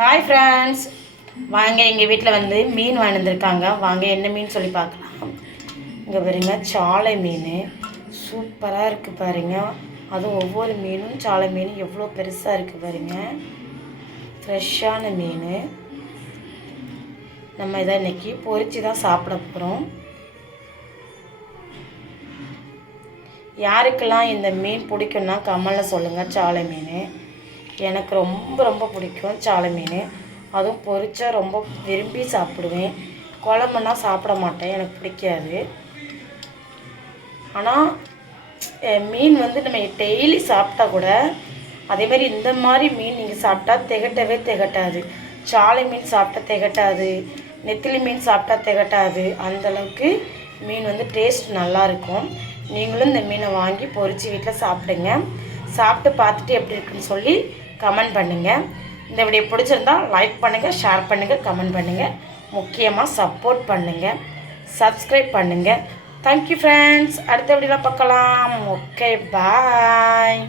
Hi friends, வாங்க எங்கள் வீட்டில் வந்து மீன் வாங்கி வந்திருக்காங்க. வாங்க என்ன மீன் சொல்லி பார்க்கலாம். இங்கே பாருங்க, சாலை மீன் சூப்பராக இருக்குது பாருங்க. அதுவும் ஒவ்வொரு மீனும் சாலை மீன் எவ்வளோ பெருசாக இருக்குது பாருங்க. ஃப்ரெஷ்ஷான மீன். நம்ம இதை இன்றைக்கி பொரித்து தான் சாப்பிட போகிறோம். யாருக்கெல்லாம் இந்த மீன் பிடிக்கும்னா கமெண்டில் சொல்லுங்கள். சாலை மீன் எனக்கு ரொம்ப ரொம்ப பிடிக்கும். சாலை மீன் அதுவும் பொரிச்சா ரொம்ப விரும்பி சாப்பிடுவேன். குழம்புனா சாப்பிட மாட்டேன், எனக்கு பிடிக்காது. ஆனால் மீன் வந்து நம்ம டெய்லி சாப்பிட்டா கூட அதேமாதிரி இந்த மாதிரி மீன் நீங்கள் சாப்பிட்டா திகட்டவே திகட்டாது. சாலை மீன் சாப்பிட்டா திகட்டாது, நெத்திலி மீன் சாப்பிட்டா திகட்டாது. அந்தளவுக்கு மீன் வந்து டேஸ்ட் நல்லாயிருக்கும். நீங்களும் இந்த மீனை வாங்கி பொரித்து வீட்டில் சாப்பிடுங்க. சாப்பிட்டு பார்த்துட்டு எப்படி இருக்குன்னு சொல்லி கமெண்ட் பண்ணுங்கள். இந்த வீடியோ பிடிச்சிருந்தா லைக் பண்ணுங்கள், ஷேர் பண்ணுங்கள், கமெண்ட் பண்ணுங்கள். முக்கியமாக சப்போர்ட் பண்ணுங்கள், சப்ஸ்கிரைப் பண்ணுங்கள். Thank you friends. அடுத்த வீடியோவில் பார்க்கலாம். ஓகே, பாய்.